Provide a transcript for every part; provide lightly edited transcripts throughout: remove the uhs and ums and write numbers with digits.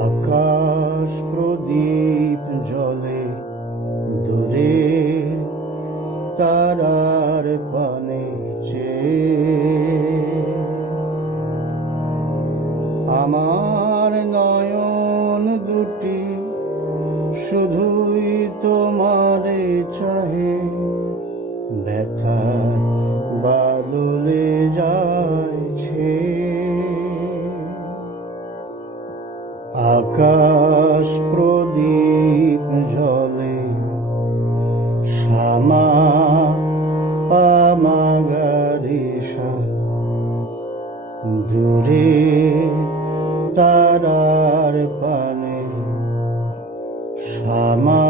আকাশ প্রদীপ জলে দূরের তারার পানে আমার নয়ন দুটি শুধুই তোমারে চাহে, ব্যথার বাদলে যাইছে। আকাশ প্রদীপ জলে শ্যামা পামাগারিসা, দূরে তারার পানে শ্যামা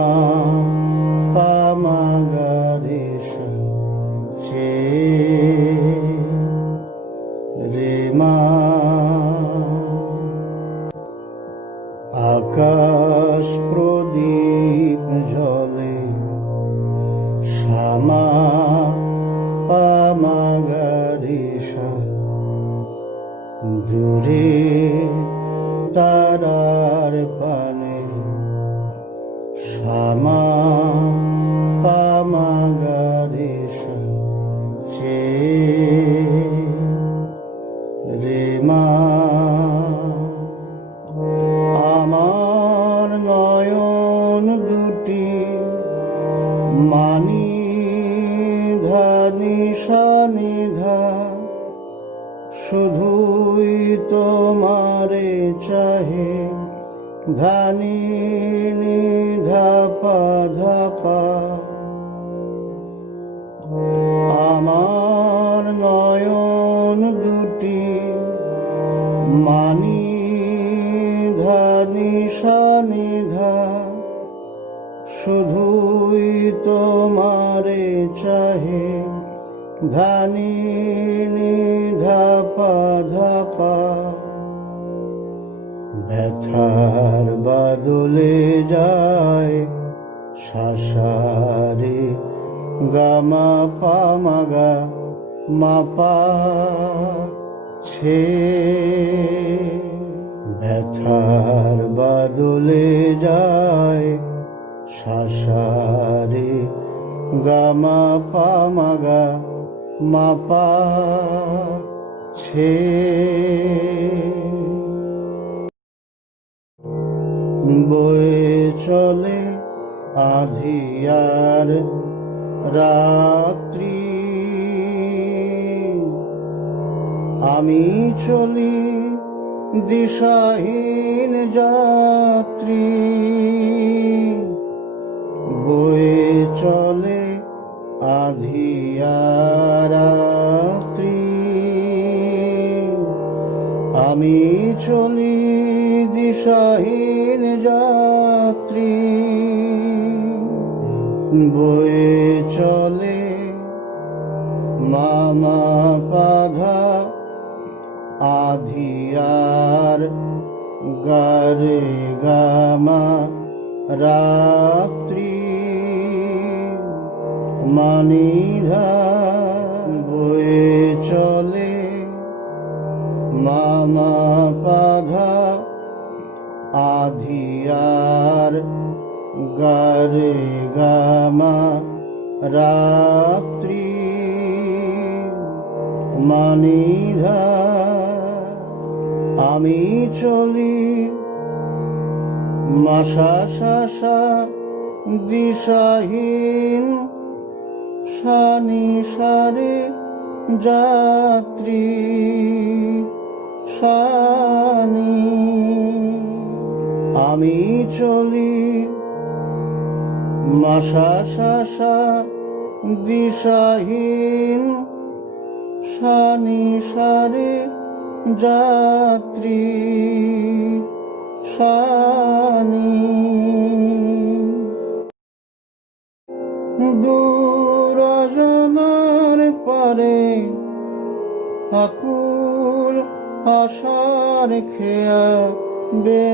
পামাগারিসা রে মা। আকাশ প্রদীপ জলে শ্যামা পামাগারিসা, দূরে তারার পানে শ্যামা পামাগারিসা রে মা। আমার নয়ন দুটি মানি ধানিসা নিধা, শুধুই তোমারে চাহে, ধানি নিধা পাধা পা। আমার নয়ন দুটি মানি ধানিসা নিধা, শুধুই তোমারে চাহে, ধানি নিধা পাধা পা। ব্যথার বাদলে যায় শাসারে গামা পামাগা মাপা ছে। ব্যথার বাদলে যায় শাসারে গামা পামাগা মাপা ছে। বয়ে চলে আঁধিয়ার রাত্রি, আমি চলি দিশাহীন যাত্রী। বয়ে চলে আঁধিয়ার রাত্রি, আমি চলি দিশাহীন যাত্রী। বয়ে চলে মামা পাধা আধিয়ার গারে গামা রাত্রি মানিধা। বয়ে চলে মামা পাধা আধিয়ার গারে গামা রাত্রি মানিধা। আমি চলি মাসা শাসা দিশাহীন শানি সারে যাত্রী শানি। আমি চলি মাসা শাসা দিশাহীন শানি সারে যাত্রী শানি। দূরজনার পারে আকুল আশার খেয়া বে,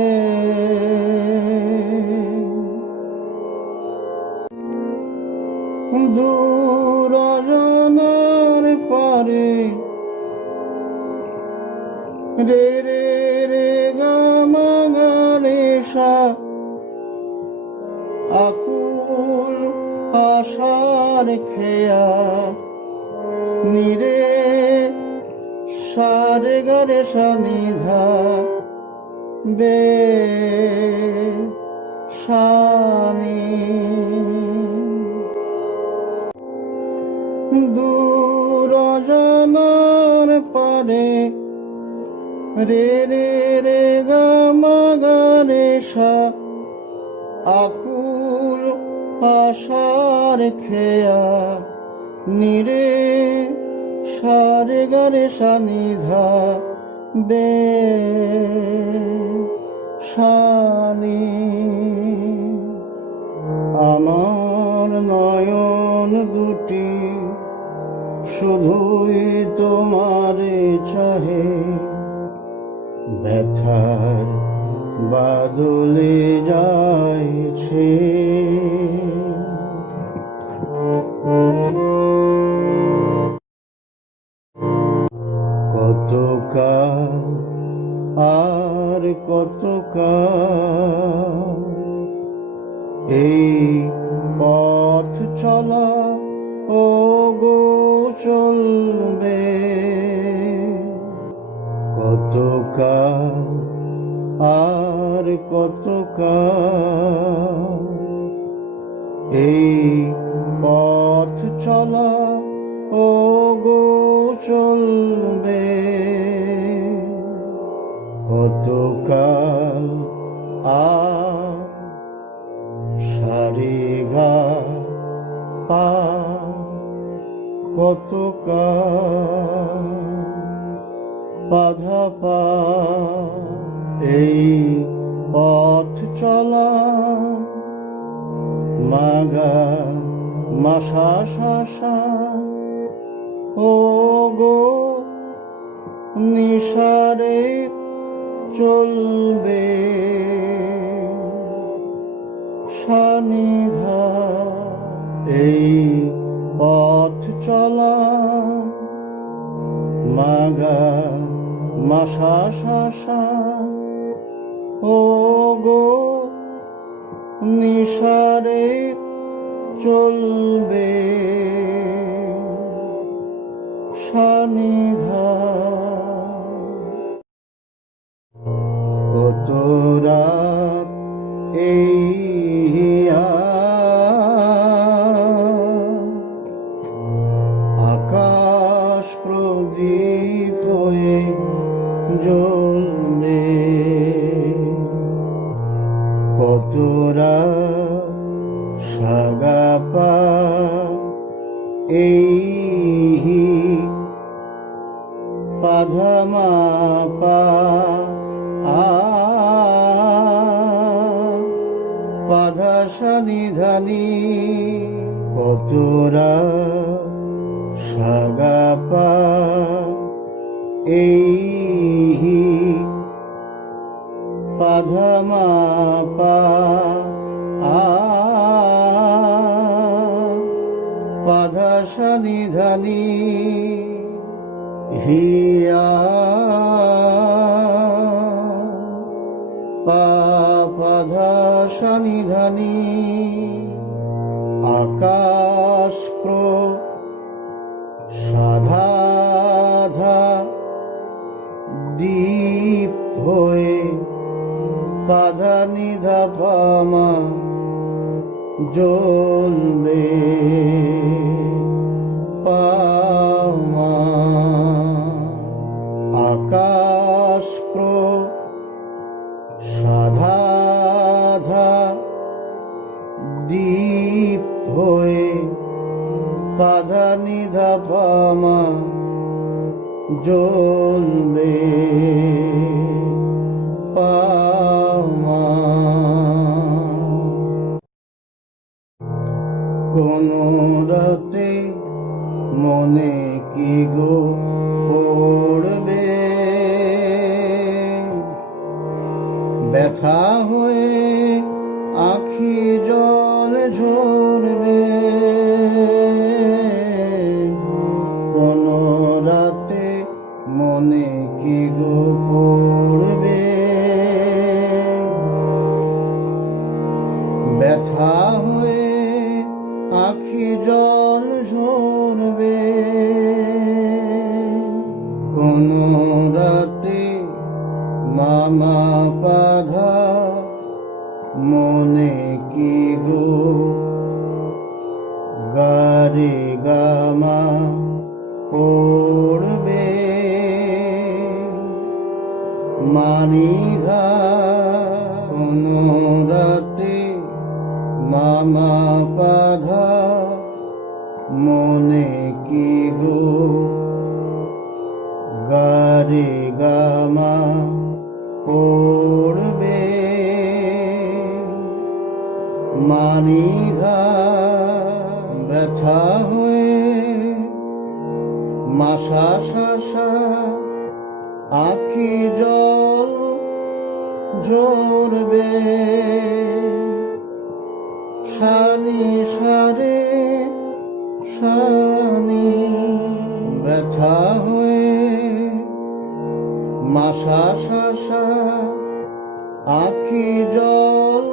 দূর অজানার পারে রে রে রে গা মা গা রে সা আকুল আশার খেয়া নিরে সারে গা রে সা নিধা বে শানি দূর অজানার পারে রে রে রে গা মা গা রে সা আকুল আশার খেয়া নিরে সারে গা রে সা নিধা বে শানি আমার নয়ন দুটি শুধুই তোমারে চাহে ব্যথার বাদলে যাইছে কতকাল আর কতকাল এই পথ চলা ও গো চলবে কতকাল আর কতকাল এই পথ চলা ও গো চলবে কতকাল আর সারে গা পা কতকাল বাধা পা এই পথ চলা মাগা মাসা শাসা ও গো নিশারে চলবে শানিধা এই পথ চলা মাগা মাসা শাসা ও গো নিশারে চলবে শানিধা কত রাত এই আকাশ প্রদীপ হয়ে জ্বলবে কত রাত সাগাপা এই পাধামা পা পাধা সানিধানি কতরা সাগাপা এই পাধামা পা পাধা সানিধানি হিয়া পাধা সানিধানি আকাশ সাধাধা দীপ হয়ে পাধা নিধা পামা জ্বলবে পামা আকাশ সাধাধা দীপ হয়ে পাধা নিধা পামা জ্বলবে পামা কোন রাতে মনে কি গো পড়বে ব্যথা হয়ে আখি জল ঝরবে হয়ে আখি জল ঝরবে। কোন রাতে মামা বাঁধা মনে কি গো গারে গামা পড়বে। মানিধা কোন রাতে মামা বাঁধা মনে কি গো গারে গামা পড়বে। মানিধা ব্যথা হয়ে মাসা শাসা আখি জল ঝরবে। শানি সারে শানি ব্যথা হয়ে মাসা শাসা আখি জল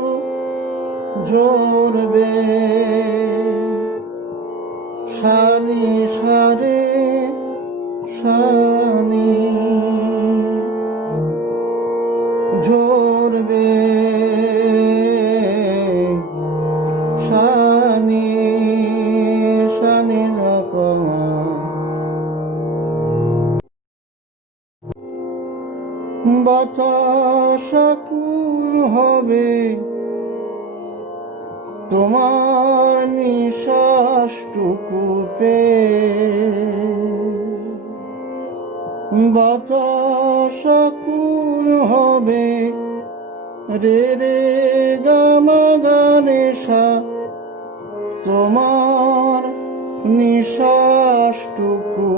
ঝরবে। শানি সারে শানি ঝরবে। শানি শানি ধপমা বাতাস আকুল হবে তোমার নিঃশ্বাসটুকু পেয়ে। বাতাস আকুল হবে রে রে গামা গানেশা তোমার নিঃশ্বাসটুকু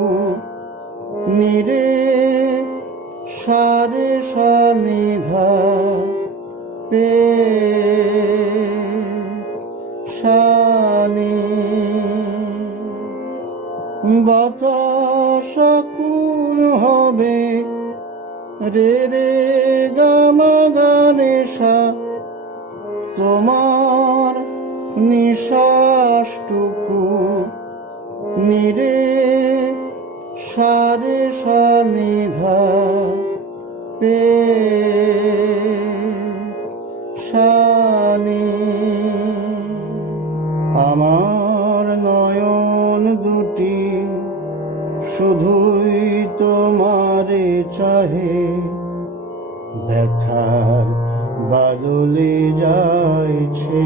নিরে সারে সানিধা পে। শানি বাতাস আকুল হবে রে রে গামা গানেশা তোমার নিঃশ্বাসটুকু নিরে সারে সানিধা পে। শানি আমার নয়ন দুটি শুধুই তোমারে চাহে। ব্যথার বাদলে যাইছে